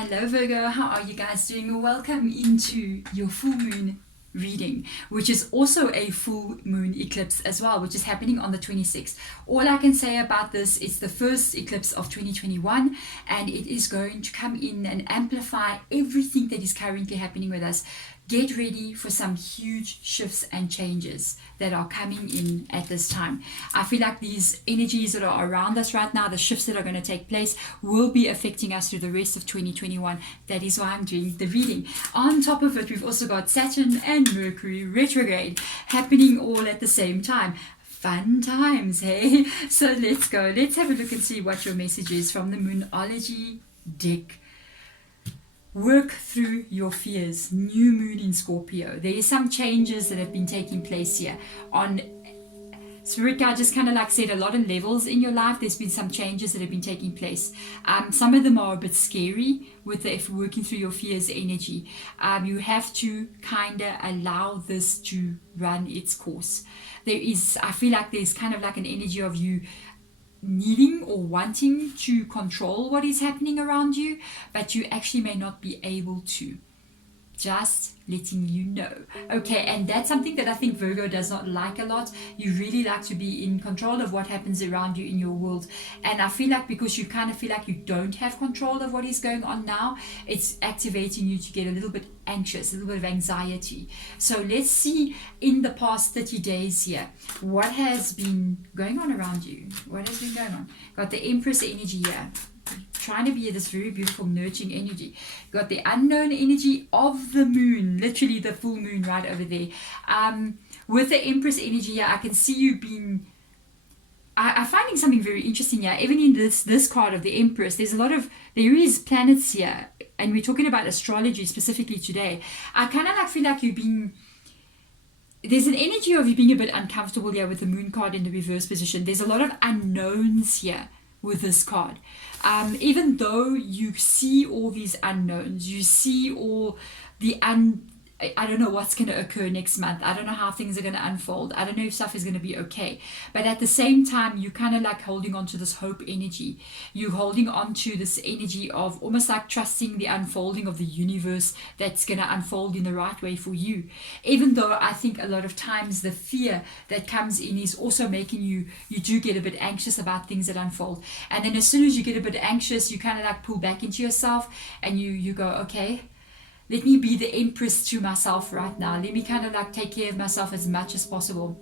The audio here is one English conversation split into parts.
Hello Virgo, how are you guys doing? Welcome into your full moon reading, which is also a full moon eclipse as well, which is happening on the 26th. All I can say about this is the first eclipse of 2021, and it is going to come in and amplify everything that is currently happening with us. Get ready for some huge shifts and changes that are coming in at this time. I feel like these energies that are around us right now, the shifts that are going to take place, will be affecting us through the rest of 2021. That is why I'm doing the reading. On top of it, we've also got Saturn and Mercury retrograde happening all at the same time. Fun times, hey? So let's go. Let's have a look and see what your message is from the Moonology deck. Work through your fears. New moon in Scorpio. There is some changes that have been taking place here. On Spirit Guide just kind of like said, a lot of levels in your life, there's been some changes that have been taking place. Some of them are a bit scary with the if working through your fears energy. You have to kind of allow this to run its course. I feel like there's kind of like an energy of you needing or wanting to control what is happening around you, but you actually may not be able to. Just letting you know. Okay, and that's something that I think Virgo does not like a lot. You really like to be in control of what happens around you in your world. And I feel like because you kind of feel like you don't have control of what is going on now, it's activating you to get a little bit anxious, a little bit of anxiety. So let's see in the past 30 days here, what has been going on around you? What has been going on? Got the Empress energy here. Trying to be this very beautiful nurturing energy. Got the unknown energy of the moon, literally the full moon right over there. With the Empress energy here, I can see you being I'm finding something very interesting here. Even in this card of the Empress, there is planets here, and we're talking about astrology specifically today. I kind of like feel like there's an energy of you being a bit uncomfortable here with the moon card in the reverse position. There's a lot of unknowns here with this card. Even though you see all these unknowns, you see all the I don't know what's going to occur next month. I don't know how things are going to unfold. I don't know if stuff is going to be okay. But at the same time, you kind of like holding on to this hope energy. You're holding on to this energy of almost like trusting the unfolding of the universe that's going to unfold in the right way for you. Even though I think a lot of times the fear that comes in is also making you do get a bit anxious about things that unfold. And then as soon as you get a bit anxious, you kind of like pull back into yourself and you go, okay, let me be the Empress to myself right now. Let me kind of like take care of myself as much as possible.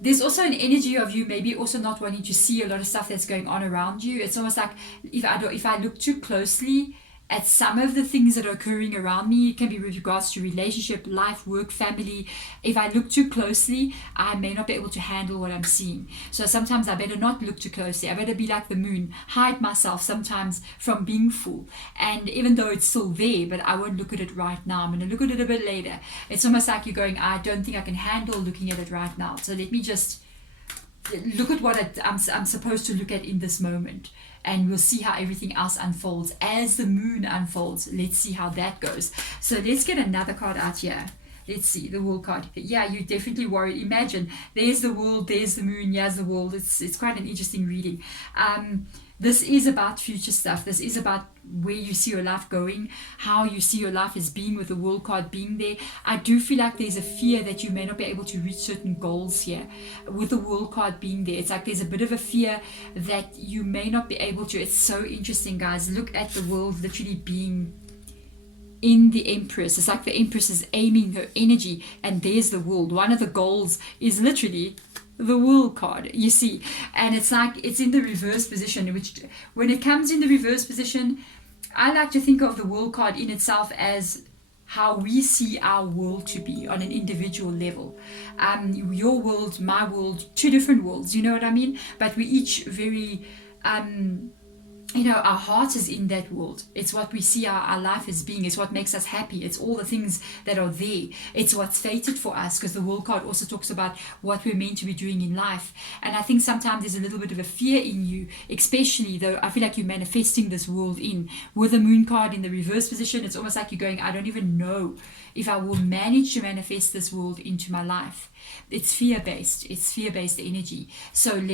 There's also an energy of you maybe also not wanting to see a lot of stuff that's going on around you. It's almost like if I look too closely at some of the things that are occurring around me, it can be with regards to relationship, life, work, family. If I look too closely, I may not be able to handle what I'm seeing. So sometimes I better not look too closely. I better be like the moon, hide myself sometimes from being full. And even though it's still there, but I won't look at it right now. I'm going to look at it a bit later. It's almost like you're going, I don't think I can handle looking at it right now. So let me just look at what I'm supposed to look at in this moment. And we'll see how everything else unfolds as the moon unfolds. Let's see how that goes. So let's get another card out here. Let's see, the World card. Yeah, you're definitely worried. Imagine, there's the world, there's the moon, here's the world. It's quite an interesting reading. This is about future stuff. This is about where you see your life going, how you see your life as being with the World card being there. I do feel like there's a fear that you may not be able to reach certain goals here with the World card being there. It's like there's a bit of a fear that you may not be able to. It's so interesting, guys. Look at the world literally being in the Empress. It's like the Empress is aiming her energy, and there's the world. One of the goals is literally the World card, you see, and it's like it's in the reverse position, which when it comes in the reverse position, I like to think of the World card in itself as how we see our world to be on an individual level. Your world, my world, two different worlds, you know what I mean? But we each very our heart is in that world. It's what we see our life as being. It's what makes us happy. It's all the things that are there. It's what's fated for us, because the World card also talks about what we're meant to be doing in life. And I think sometimes there's a little bit of a fear in you, especially though I feel like you're manifesting this world in. With the Moon card in the reverse position, it's almost like you're going, I don't even know if I will manage to manifest this world into my life. It's fear-based. It's fear-based energy. So and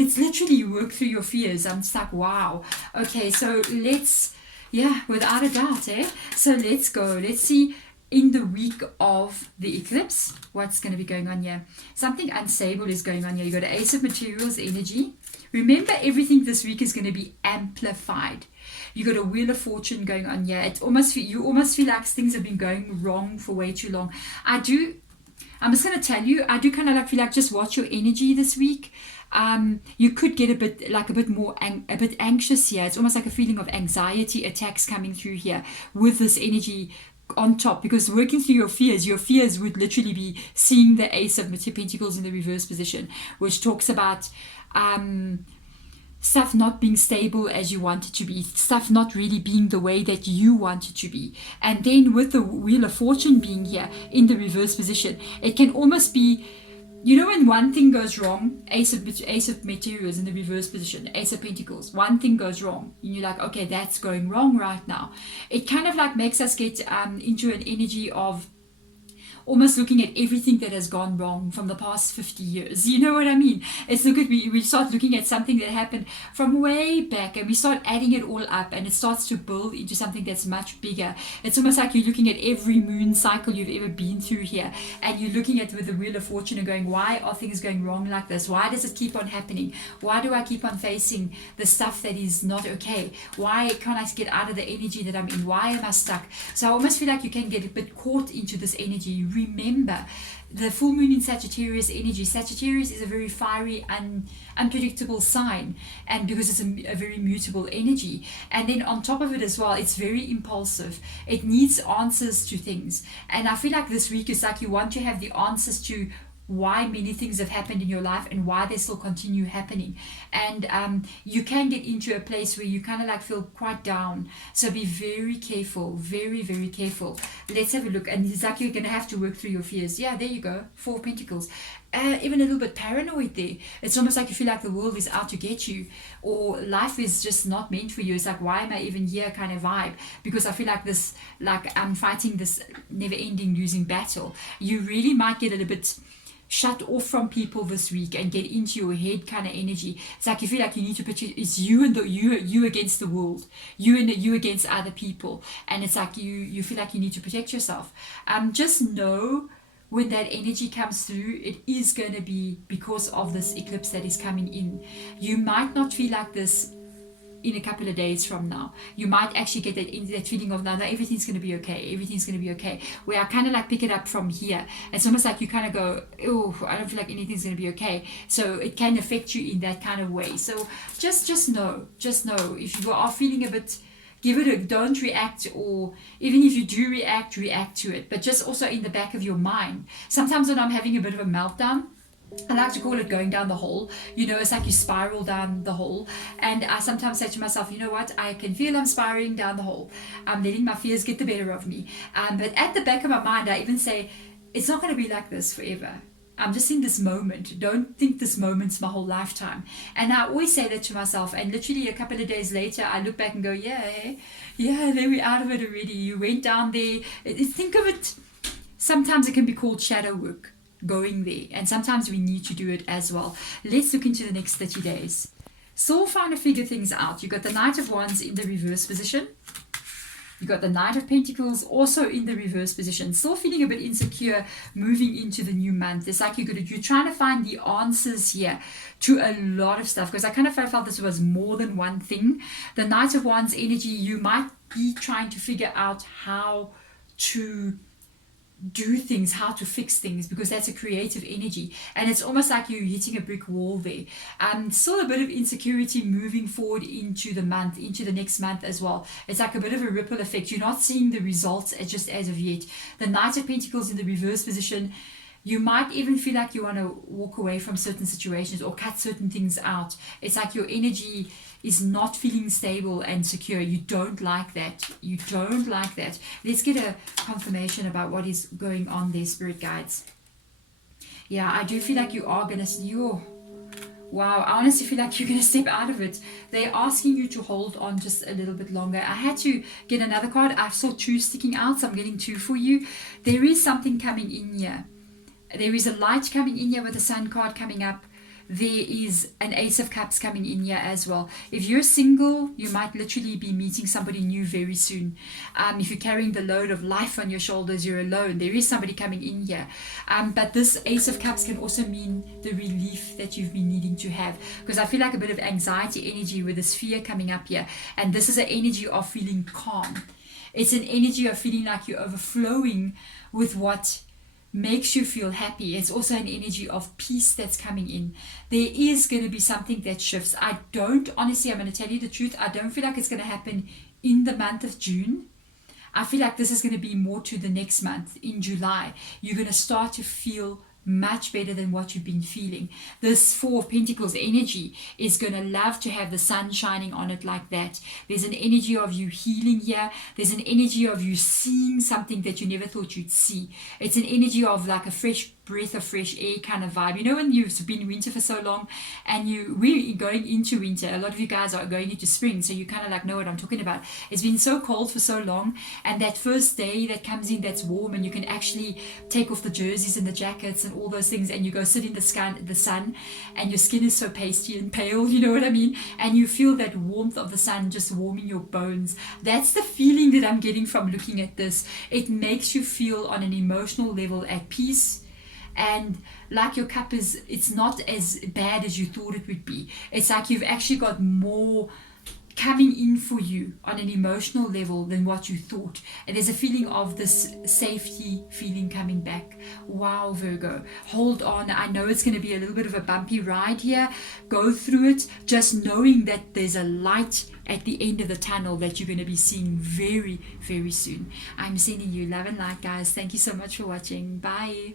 it's literally you work through your fears. I'm just like, wow. Okay, so let's Yeah, without a doubt, eh? So let's go. Let's see in the week of the eclipse what's going to be going on here. Something unstable is going on here. You got an Ace of Materials energy. Remember, everything this week is going to be amplified. You got a Wheel of Fortune going on here. You almost feel like things have been going wrong for way too long. I'm just going to tell you, I do kind of like feel like just watch your energy this week. You could get a bit anxious here. It's almost like a feeling of anxiety attacks coming through here with this energy on top, because working through your fears would literally be seeing the Ace of Pentacles in the reverse position, which talks about stuff not being stable as you want it to be, stuff not really being the way that you want it to be. And then with the Wheel of Fortune being here in the reverse position, it can almost be, you know, when one thing goes wrong, Ace of Materials in the reverse position, Ace of Pentacles, one thing goes wrong, and you're like, okay, that's going wrong right now. It kind of like makes us get into an energy of almost looking at everything that has gone wrong from the past 50 years. You know what I mean? It's we start looking at something that happened from way back, and we start adding it all up, and it starts to build into something that's much bigger. It's almost like you're looking at every moon cycle you've ever been through here, and you're looking at with the Wheel of Fortune and going, why are things going wrong like this? Why does it keep on happening? Why do I keep on facing the stuff that is not okay? Why can't I get out of the energy that I'm in? Why am I stuck? So I almost feel like you can get a bit caught into this energy. Remember, the full moon in Sagittarius energy. Sagittarius is a very fiery and unpredictable sign, and because it's a very mutable energy. And then on top of it as well, it's very impulsive. It needs answers to things. And I feel like this week is like you want to have the answers to why many things have happened in your life and why they still continue happening. And you can get into a place where you kind of like feel quite down. So be very careful, very, very careful. Let's have a look. And it's like you're going to have to work through your fears. Yeah, there you go. 4 of Pentacles. Even a little bit paranoid there. It's almost like you feel like the world is out to get you, or life is just not meant for you. It's like, why am I even here kind of vibe? Because I feel like this, like I'm fighting this never-ending losing battle. You really might get a little bit shut off from people this week and get into your head kind of energy. It's like you feel like you need to put it's you and you against the world, you against other people, and it's like you feel like you need to protect yourself. Just know when that energy comes through, it is going to be because of this eclipse that is coming in. You might not feel like this in a couple of days from now. You might actually get that feeling of now everything's going to be okay, everything's going to be okay, where I kind of like pick it up from here. It's almost like you kind of go, oh, I don't feel like anything's going to be okay. So it can affect you in that kind of way. So just know if you are feeling a bit, don't react, or even if you do react to it, but just also in the back of your mind. Sometimes when I'm having a bit of a meltdown, I like to call it going down the hole. You know, it's like you spiral down the hole. And I sometimes say to myself, you know what? I can feel I'm spiraling down the hole. I'm letting my fears get the better of me. But at the back of my mind, I even say, it's not going to be like this forever. I'm just in this moment. Don't think this moment's my whole lifetime. And I always say that to myself. And literally a couple of days later, I look back and go, yeah, there we're out of it already. You went down there. Think of it. Sometimes it can be called shadow work, going there, and sometimes we need to do it as well. Let's look into the next 30 days. Still trying to figure things out. You got the Knight of Wands in the reverse position. You got the Knight of Pentacles also in the reverse position. Still feeling a bit insecure moving into the new month. It's like you're trying to find the answers here to a lot of stuff, because I kind of felt this was more than one thing. The Knight of Wands energy, you might be trying to figure out how to do things, how to fix things, because that's a creative energy, and it's almost like you're hitting a brick wall there. Still a bit of insecurity moving forward into the month, into the next month as well. It's like a bit of a ripple effect. You're not seeing the results just as of yet. The Knight of Pentacles in the reverse position, you might even feel like you want to walk away from certain situations or cut certain things out. It's like your energy is not feeling stable and secure. You don't like that. Let's get a confirmation about what is going on there, spirit guides. Yeah, I do feel like you are going to... Wow, I honestly feel like you're going to step out of it. They're asking you to hold on just a little bit longer. I had to get another card. I saw 2 sticking out, so I'm getting 2 for you. There is something coming in here. There is a light coming in here with the Sun card coming up. there is an Ace of Cups coming in here as well. If you're single, you might literally be meeting somebody new very soon. If you're carrying the load of life on your shoulders, you're alone. There is somebody coming in here. But this Ace of Cups can also mean the relief that you've been needing to have, because I feel like a bit of anxiety energy with this fear coming up here. And this is an energy of feeling calm. It's an energy of feeling like you're overflowing with what makes you feel happy. It's also an energy of peace that's coming in. There is going to be something that shifts. Honestly, I'm going to tell you the truth, I don't feel like it's going to happen in the month of June. I feel like this is going to be more to the next month, in July. You're going to start to feel much better than what you've been feeling. This Four of Pentacles energy is going to love to have the sun shining on it like that. There's an energy of you healing here. There's an energy of you seeing something that you never thought you'd see. It's an energy of like a fresh breath of fresh air kind of vibe. You know, when you've been in winter for so long and we're going into winter, a lot of you guys are going into spring, so you kind of like know what I'm talking about. It's been so cold for so long, and that first day that comes in that's warm, and you can actually take off the jerseys and the jackets and all those things, and you go sit in the sun, and your skin is so pasty and pale, you know what I mean, and you feel that warmth of the sun just warming your bones. That's the feeling that I'm getting from looking at this. It makes you feel on an emotional level at peace, and like your cup it's not as bad as you thought it would be. It's like you've actually got more coming in for you on an emotional level than what you thought. And there's a feeling of this safety feeling coming back. Wow, Virgo, hold on. I know it's going to be a little bit of a bumpy ride here. Go through it, just knowing that there's a light at the end of the tunnel that you're going to be seeing very, very soon. I'm sending you love and light, guys. Thank you so much for watching. Bye.